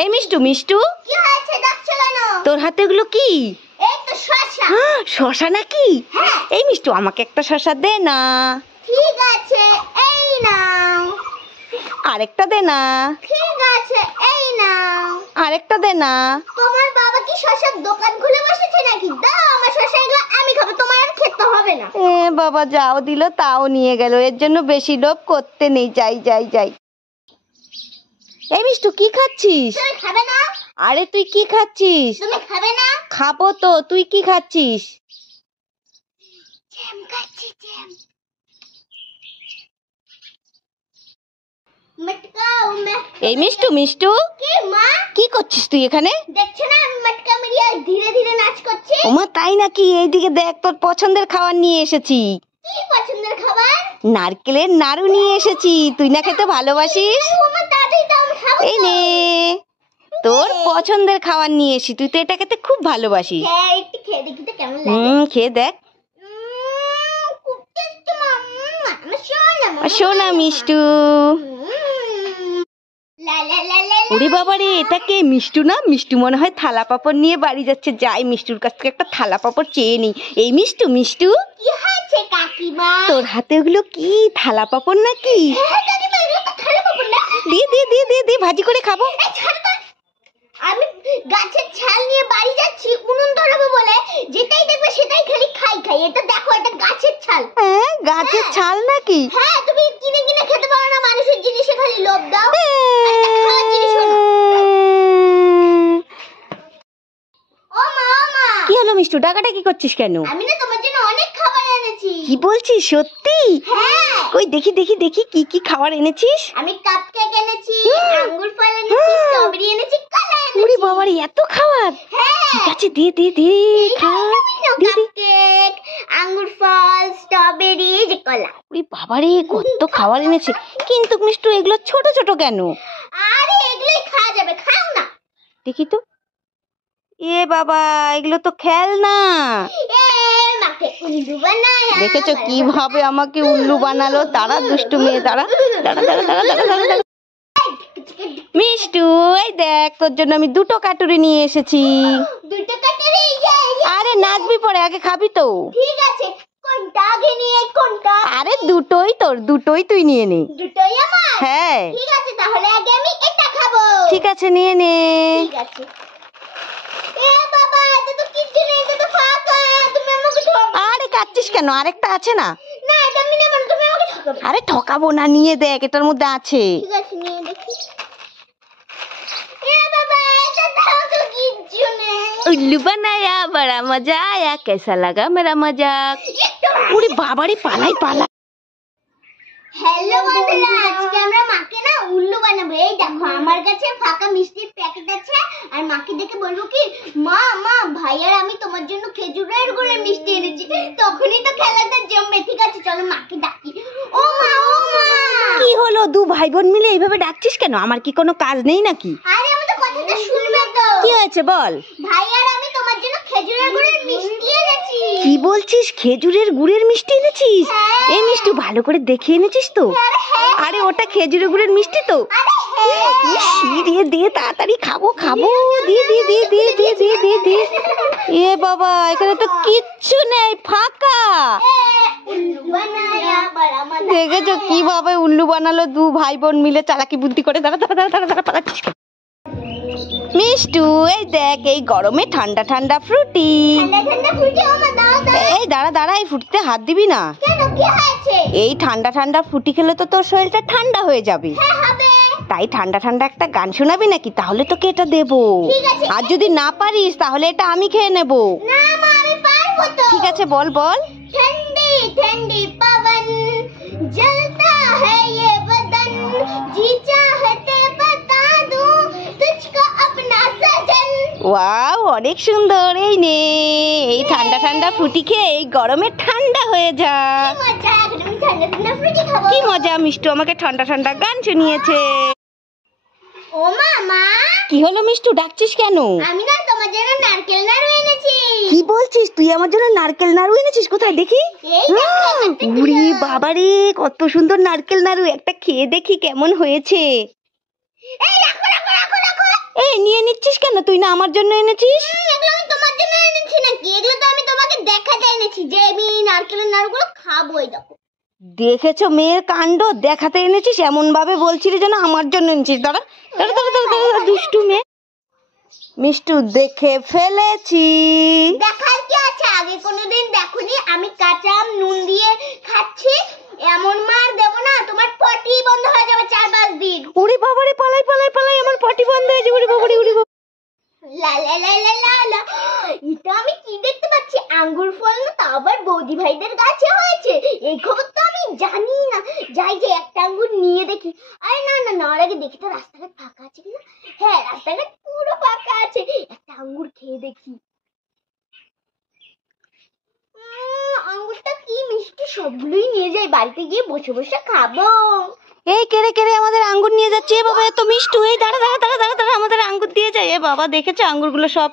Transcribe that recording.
এই মিষ্টু মিষ্টু, কি হয়েছে ডাকছো কেন? তোর হাতে এগুলো কি? এই তো শসা। শসা নাকি? হ্যাঁ। এই মিষ্টু আমাকে একটা শসা দে না। ঠিক আছে, এই নাও। আরেকটা দে না। ঠিক আছে, এই নাও। আরেকটা দে না। তোমার বাবা কি শসার দোকান খুলে বসেছে নাকি? দাও আমার শসা, এগুলো আমি খাবো, তোমার আর খেতে হবে না। এ বাবা, যাও দিল তাও নিয়ে গেল, এর জন্য বেশি লোভ করতে নেই। যাই যাই যাই। এই মিষ্টু কি খাচ্ছিস? তুমি খাবে না? আরে তুই কি খাচ্ছিস? তুমি খাবে না? খাবো তো, তুই কি খাচ্ছিস? জ্যাম খাচ্ছি, জ্যাম। এই মিষ্টু মিষ্টু, কি মা? কি করছিস তুই এখানে? দেখছো না আমি মটকা মেরিয়ে ধীরে ধীরে নাচ করছি? ওমা তাই নাকি? এইদিকে দেখ, তোর পছন্দের খাবার নিয়ে এসেছি। কি পছন্দের খাবার? নারকেলের নাড়ু নিয়ে এসেছি, তুই না খেতে ভালোবাসিস? ওমা তাড়াতাড়ি দাও, আমি খাবো। এই নে, তোর পছন্দের খাবার নিয়ে এসেছি, তুই তো এটা খেতে খুব ভালোবাসিস। হ্যাঁ, একটু খেয়ে দেখি তো কেমন লাগে। খেয়ে দেখ। খুব টেস্টি মা। আমার সোনা শোনা মিষ্টু। লা লা লা লা। ওরে বাবা রে, এটা কে? মিষ্টু না? মিষ্টু মনে হয় থালা পাপড় নিয়ে বাড়ি যাচ্ছে। যাই মিষ্টুর কাছ থেকে একটা থালা পাপড় চেয়ে নিই। এই মিষ্টু মিষ্টু, কি হয়েছে কাকিমা? তোর হাতে ওগুলো কি? থালা পাপড় নাকি? হ্যাঁ কাকিমা, এগুলো তো থালা পাপড় না। দিয়ে দিয়ে দিয়ে দিয়ে দিয়ে ভাজি করে খাবো। এই ছাড় তো। আমি গাছের ছাল নিয়ে বাড়ি যাচ্ছি উনুন ধরাবো বলে, যেটাই দেখবে সেটাই খালি খাই খাই। এটা দেখো, এটা গাছের ছাল। হ্যাঁ, গাছের ছাল নাকি? হ্যাঁ, তুমি কিনে কিনে খেতে পারো না, মানুষের জিনিসে খালি লোভ দাও। আর এটা খাওয়ার জিনিস হলো। ও মা, ও মা। কি হলো মিষ্টু, ডাকাডাকি করছিস কেন? আমি না তোমার জন্য অনেক খাবার এনেছি। কি বলছিস সত্যি? হ্যাঁ, কই দেখি দেখি দেখি, কি কি খাবার এনেছিস? আমি কাপকেক এনেছি, আঙ্গুর ফল এনেছি, স্ট্রবেরি এনেছি, কলা ওরে এনেছি। বাবারে, এত খাবার! হ্যাঁ, ঠিক আছে, দে দে দে, খা। দে দে। কাপকেক, আঙ্গুর ফল, স্ট্রবেরি, যে কলা। ওরে বাবারে, কত খাবার এনেছে! কিন্তু মিষ্টু, এগুলো ছোট ছোট কেন? আরে এগুলোই খাওয়া যাবে, খাও না। দেখি তো। এ বাবা, এগুলো তো খেলনা। এ মাকে উল্লু বানায়া। দেখেছো কিভাবে আমাকে উল্লু বানালো? দাঁড়া দুষ্টু মেয়ে, দাঁড়া দাঁড়া দাঁড়া দাঁড়া দাঁড়া দাঁড়া দাঁড়া। মিষ্টু, এই দেখ, তোর জন্য আমি দুটো কাটুরি নিয়ে এসেছি। দুটো কাটারে। আরে নাচবি পরে, আগে খাবি তো। ঠিক আছে, কোনটা আগে নিয়ে কোনটা? আরে দুটোই তোর, দুটোই তুই নিয়ে নে। দুটোই আমার? হ্যাঁ ঠিক আছে, তাহলে আগে আমি এটা খাবো। ঠিক আছে, নিয়ে নে। ঠিক আছে। এ বাবা, এটা তো কিছু নেই, এটা তো ফাঁকা। তুমি আমাকে ঠকাবে। আরে কাটছিস কেন? আরেকটা আছে না? না, এটা আমি নেব না, তুমি আমাকে ঠকাবে। আরে ঠকাবো না, নিয়ে দেখ, এটার মধ্যে আছে। ঠিক আছে, নিয়ে দেখি। এ বাবা, এটা দাও তো, কিচ্ছু নেই। उल्लू बनाया बड़ा मजा आया, कैसा लगा मेरा मजाक? ওরে বাবারে, পালাই পালাই। হ্যালো বন্ধুরা, আজকে আমরা মাকে না উল্লু বানাবো। এই দেখো, আমার কাছে ফাঁকা মিষ্টির প্যাকেট আছে। আর মাকে দেখে বলবো কি, মা মা, ভাই আর আমি তোমার জন্য খেজুরের গুড়ের মিষ্টি এনেছি। তখনই তো খেলাটা জমবে। ঠিক আছে, চলো মাকে ডাকি। ও মা, ও মা। কি হলো, দু ভাই বোন মিলে এইভাবে ডাকছিস কেন? আমার কি কোনো কাজ নেই নাকি? আরে আমাদের কথাটা শুনবে তো। কি হয়েছে বল? ভাই আর আমি তোমার জন্য খেজুরের গুড়ের মিষ্টি এনেছি। কি বলছিস? খেজুরের গুড়ের মিষ্টি এনেছিস? হ্যাঁ। এই মিষ্টি ভালো করে দেখে এনেছিস তো? আরে হ্যাঁ। আরে ওটা খেজুরের গুড়ের মিষ্টি তো? আরে হ্যাঁ। ইস, দিয়ে দে তাড়াতাড়ি, খাবো খাবো। দিয়ে দিয়ে দিয়ে দিয়ে দিয়ে দিয়ে দিয়ে দিয়ে। এ বাবা, এখানে তো কিচ্ছু নেই, ফাঁকা। উল্লু বানায়া বড়া মজা। দেখেছো কিভাবে উল্লু বানালো? দু ভাই বোন মিলে চালাকি বুদ্ধি করে। দাঁড়া দাঁড়া দাঁড়া দাঁড়া দাঁড়া, পালাচ্ছিস কেন? মিষ্টু, এই দেখ, এই গরমে ঠান্ডা ঠান্ডা ফ্রুটি। ঠান্ডা ঠান্ডা ফুটে, ও মা দাও দাও। এই দাঁড়া দাঁড়া, এই ফ্রুটিতে হাত দিবি না। কেন, কি হয়েছে? এই ঠান্ডা ঠান্ডা ফ্রুটি খেলে তো তোর শরীরটা ঠান্ডা হয়ে যাবে। হ্যাঁ, হবে। তাই ঠান্ডা ঠান্ডা একটা গান শোনাবি নাকি? তাহলে তোকে এটা দেবো। ঠিক আছে। আর যদি না পারিস তাহলে এটা আমি খেয়ে নেব। না মা, আমি পারবো তো। ঠিক আছে, বল বল। ठंडी ठंडी पवन जलता है ये बदन, जी चाहते बता दूं तुझको अपना सजन। ওয়াও, অনেক সুন্দর। এই নে, এই ঠান্ডা ঠান্ডা ফ্রুটি খেয়ে এই গরমে ঠান্ডা হয়ে যা। কি মজা, এখন আমি ঠান্ডা ঠান্ডা ফ্রুটি খাবো। কি মজা, মিষ্টু আমাকে ঠান্ডা ঠান্ডা গান শুনিয়েছে। ও মামা, কি হলো মিষ্টু, ডাকছিস কেন? আমি না তোমার জন্য নারকেল নাড়ু এনেছি। কি বলছিস? তুই আমার জন্য নারকেল নাড়ু এনেছিস? কোথায় দেখি। এই দেখো, উরে বাবারে, কত সুন্দর নারকেল নাড়ু! একটা খেয়ে দেখি কেমন হয়েছে। এই রাখো রাখো রাখো রাখো। এই নিয়ে নিচ্ছিস কেন? তুই না আমার জন্য এনেছিস? এগুলো আমি তোমার জন্য এনেছি নাকি? এগুলো তো আমি তোমাকে দেখাতে এনেছি যে আমি নারকেলের নাড়ুগুলো খাবো। এই দেখো। দেখেছো মেয়ের কাণ্ড, দেখাতে এনেছিস এমন ভাবে বলছিলি যেন আমার জন্য এনেছিস। দাঁড়া দাঁড়া দাঁড়া দাঁড়া দাঁড়া, দুষ্টু মেয়ে। মিষ্টু দেখে ফেলেছি। দেখার কি আছে? আগে কোনোদিন দেখোনি আমি কাঁচা আম নুন দিয়ে খাচ্ছি? এমন মার দেবো না তোমার পটি বন্ধ হয়ে যাবে 4-5 দিন। উড়ি বাবারে, পালাই পালাই পালাই, আমার পটি বন্ধ হয়েছে। উড়ি বাবারে, উড়ি বাবা। লা লা লা লা লা লা। এটা আমি কি দেখতে পাচ্ছি? আঙ্গুর ফল না, তা আবার বৌদি ভাইদের গাছে হয়েছে। এই খবর তো আমি জানি না। যাই যে একটা আঙ্গুর নিয়ে দেখি। আরে না না, নেওয়ার আগে দেখি তো রাস্তাঘাট ফাঁকা আছে কিনা। হ্যাঁ, রাস্তাঘাট পুরো ফাঁকা আছে। একটা আঙ্গুর খেয়ে দেখি। আঙ্গুরটা কি মিষ্টি, সবগুলোই নিয়ে যাই, বাড়িতে গিয়ে বসে বসে খাবো। এই কেড়ে কেড়ে আমাদের আঙ্গুর নিয়ে যাচ্ছে। এ বাবা, এত মিষ্টু। এই দাঁড়া দাঁড়া দাঁড়া দাঁড়া দাঁড়া, আমাদের আঙ্গুর দিয়ে যায়। এ বাবা, দেখেছো আঙ্গুরগুলো সব